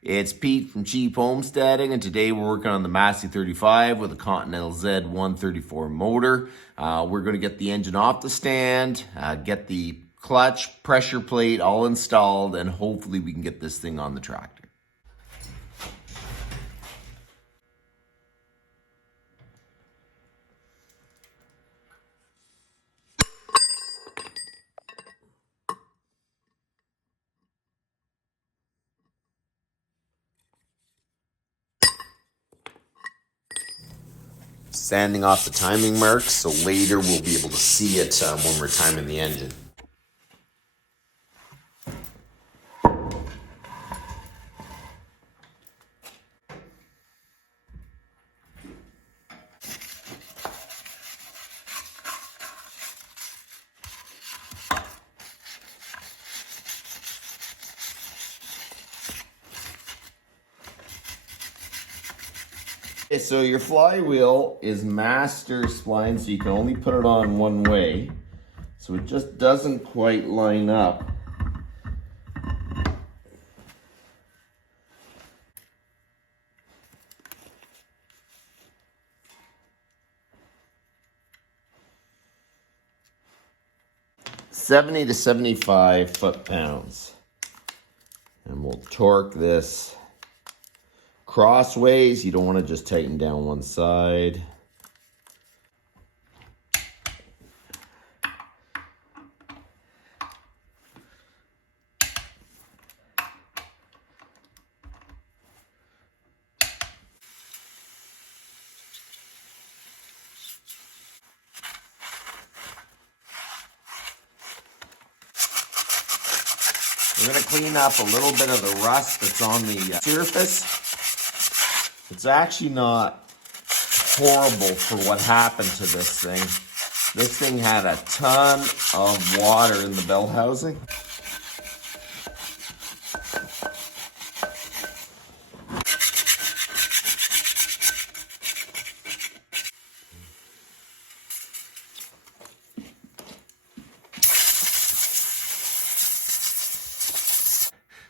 It's Pete from Cheap Homesteading, and today we're working on the Massey 35 with a Continental Z 134 motor. We're going to get the engine off the stand, get the clutch, pressure plate all installed, and hopefully we can get this thing on the tractor. Sanding off the timing marks so later we'll be able to see it when we're timing the engine. Okay, so your flywheel is master spline, so you can only put it on one way. So it just doesn't quite line up. "70 to 75 foot-pounds. And we'll torque this crossways. You don't want to just tighten down one side. We're going to clean up a little bit of the rust that's on the surface. It's actually not horrible for what happened to this thing. This thing had a ton of water in the bell housing.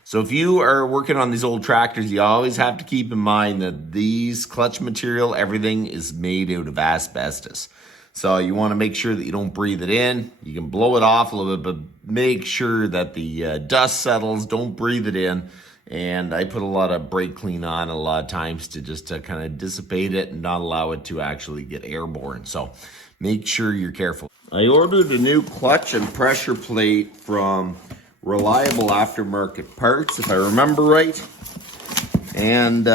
So if you are working on these old tractors, you always have to keep in mind that these clutch material, everything is made out of asbestos. So you want to make sure that you don't breathe it in. You can blow it off a little bit, but make sure that the dust settles. Don't breathe it in. And I put a lot of brake clean on a lot of times to just kind of dissipate it and not allow it to actually get airborne. So make sure you're careful. I ordered a new clutch and pressure plate from reliable aftermarket parts, if I remember right, and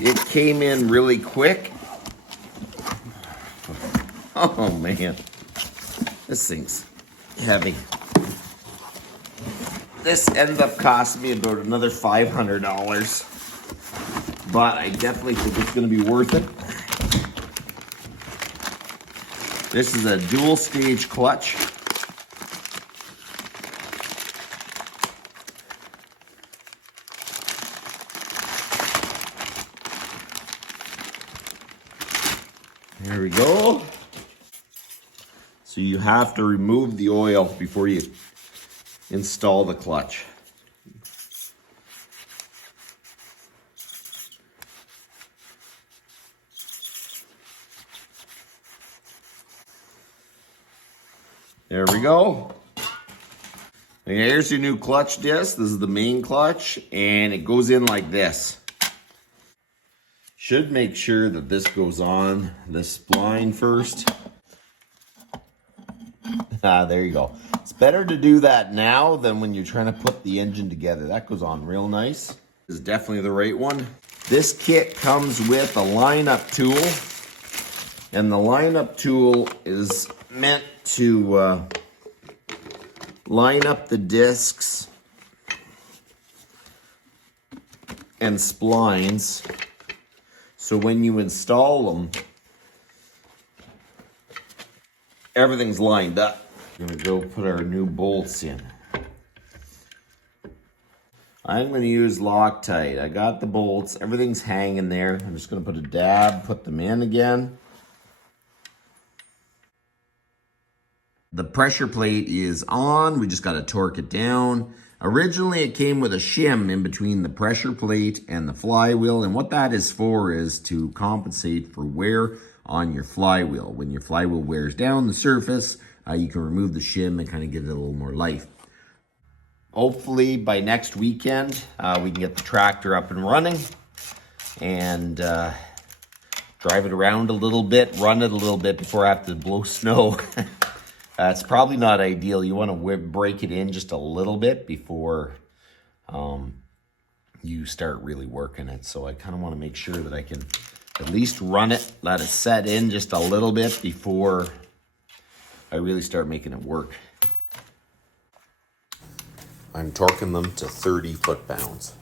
it came in really quick. Oh man, this thing's heavy. This ended up costing me about another $500, but I definitely think it's going to be worth it. This is a dual stage clutch. There we go. So you have to remove the oil before you install the clutch. There we go. And here's your new clutch disc. This is the main clutch, and it goes in like this. Should make sure that this goes on the spline first. There you go. It's better to do that now than when you're trying to put the engine together. That goes on real nice. This is definitely the right one. This kit comes with a lineup tool, and the lineup tool is meant to line up the discs and splines. So when you install them, everything's lined up. I'm gonna go put our new bolts in. I'm gonna use Loctite. I got the bolts, everything's hanging there. I'm just gonna put a dab, put them in again. The pressure plate is on. We just gotta torque it down. Originally, it came with a shim in between the pressure plate and the flywheel, and what that is for is to compensate for wear on your flywheel. When your flywheel wears down the surface, you can remove the shim and kind of give it a little more life. Hopefully, by next weekend, we can get the tractor up and running and drive it around a little bit, run it a little bit before I have to blow snow. It's probably not ideal. You want to break it in just a little bit before you start really working it. So I kind of want to make sure that I can at least run it, let it set in just a little bit before I really start making it work. I'm torquing them to 30 foot-pounds.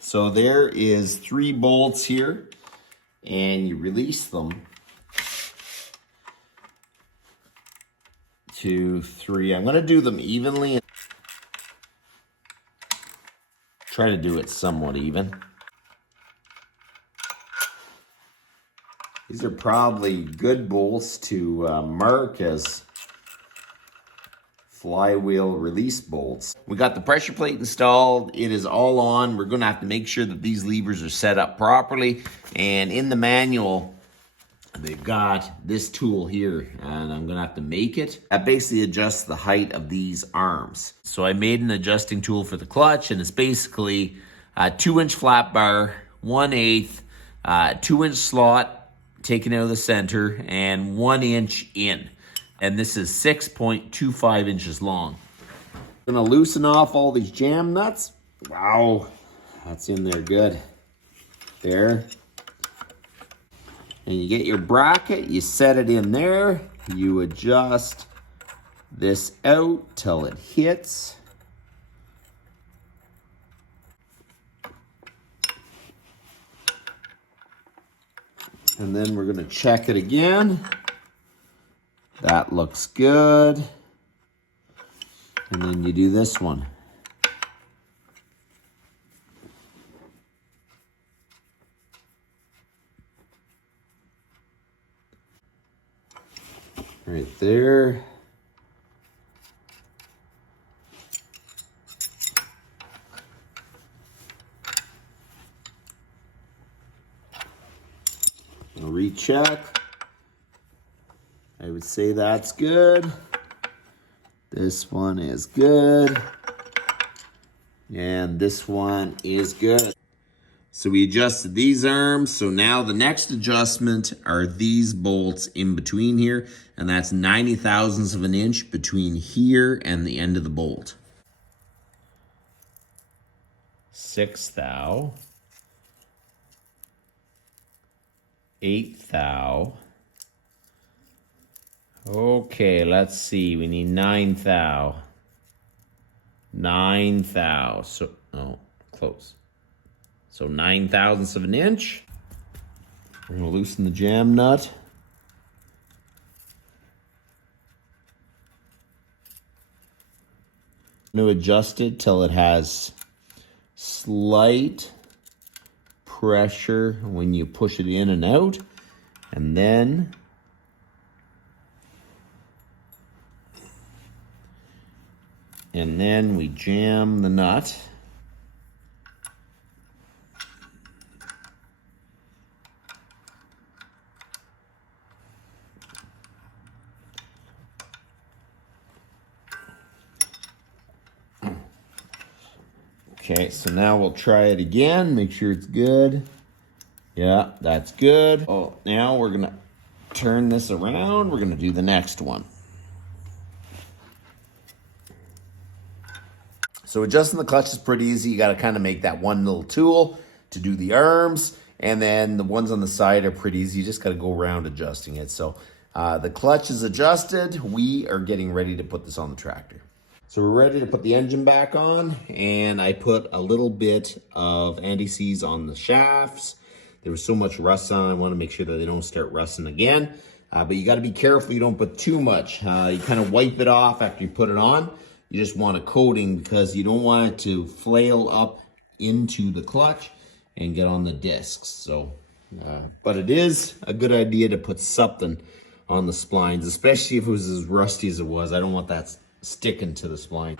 So there is 3 bolts here, and you release them to 3. I'm going to do them evenly. Try to do it somewhat even. These are probably good bolts to mark as flywheel release bolts. We got the pressure plate installed. It is all on. We're going to have to make sure that these levers are set up properly. And in the manual, they've got this tool here, and I'm gonna have to make it. That basically adjusts the height of these arms. So I made an adjusting tool for the clutch, and it's basically a 2-inch flat bar, 1/8, 2-inch slot taken out of the center, and 1 inch in. And this is 6.25 inches long. I'm gonna loosen off all these jam nuts. Wow, that's in there good. There. And you get your bracket, you set it in there, you adjust this out till it hits. And then we're gonna check it again. That looks good. And then you do this one. Right there. I'll recheck. I would say that's good. This one is good. And this one is good. So we adjusted these arms. So now the next adjustment are these bolts in between here. And that's 90 thousandths of an inch between here and the end of the bolt. 6 thou. 8 thou. Okay, let's see. We need 9 thou. 9 thou. So, oh, close. So 9 thousandths of an inch. We're gonna loosen the jam nut. I'm gonna adjust it till it has slight pressure when you push it in and out. And then we jam the nut. Okay, so now we'll try it again, make sure it's good. Yeah, that's good. Oh, now we're gonna turn this around. We're gonna do the next one. So adjusting the clutch is pretty easy. You gotta kind of make that one little tool to do the arms, and then the ones on the side are pretty easy. You just gotta go around adjusting it. So the clutch is adjusted. We are getting ready to put this on the tractor. So we're ready to put the engine back on, and I put a little bit of anti-seize on the shafts. There was so much rust on, I want to make sure that they don't start rusting again. But you got to be careful you don't put too much. You kind of wipe it off after you put it on. You just want a coating because you don't want it to flail up into the clutch and get on the discs. So, but it is a good idea to put something on the splines, especially if it was as rusty as it was. I don't want that sticking to the spline.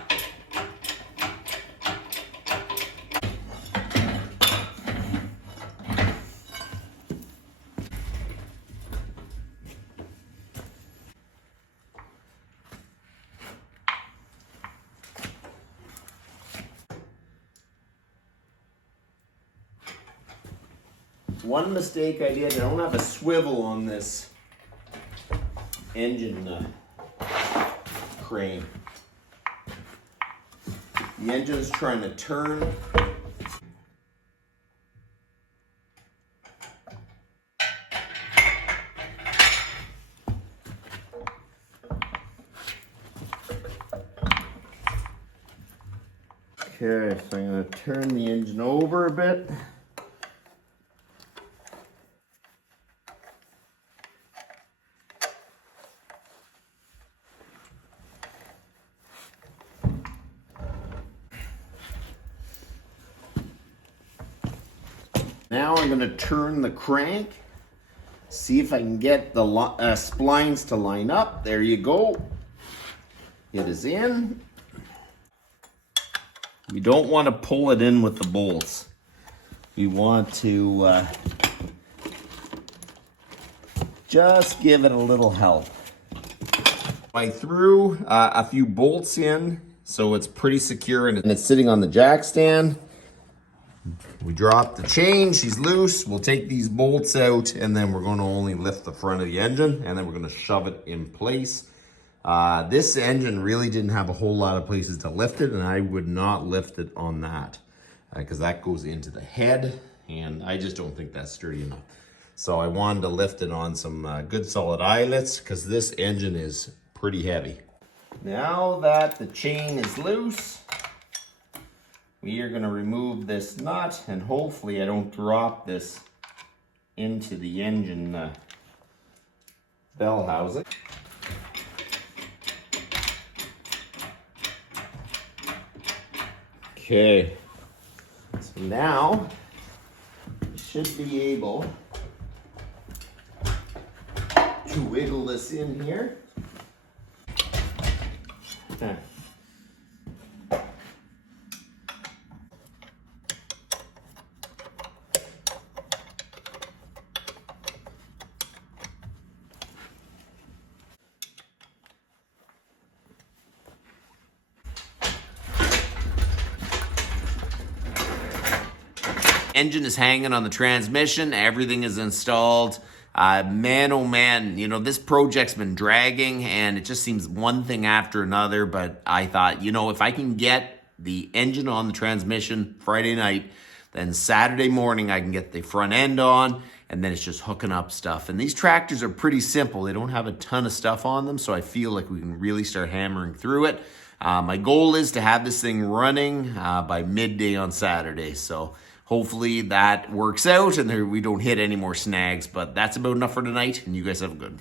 One mistake I did, I don't have a swivel on this engine crane. The engine's trying to turn. Okay, so I'm going to turn the engine over a bit. Now I'm going to turn the crank, see if I can get the splines to line up. There you go. It is in. We don't want to pull it in with the bolts. We want to just give it a little help. I threw a few bolts in, so it's pretty secure and it's sitting on the jack stand. We drop the chain, she's loose. We'll take these bolts out and then we're going to only lift the front of the engine and then we're going to shove it in place. This engine really didn't have a whole lot of places to lift it, and I would not lift it on that because that goes into the head and I just don't think that's sturdy enough. So I wanted to lift it on some good solid eyelets because this engine is pretty heavy. Now that the chain is loose, we are going to remove this nut and hopefully I don't drop this into the engine bell housing. Okay, so now we should be able to wiggle this in here. Engine is hanging on the transmission. Everything is installed. Man, oh man, you know, this project's been dragging and it just seems one thing after another. But I thought, you know, if I can get the engine on the transmission Friday night, then Saturday morning I can get the front end on and then it's just hooking up stuff. And these tractors are pretty simple. They don't have a ton of stuff on them. So I feel like we can really start hammering through it. My goal is to have this thing running by midday on Saturday. So hopefully that works out and we don't hit any more snags, but that's about enough for tonight and you guys have a good one.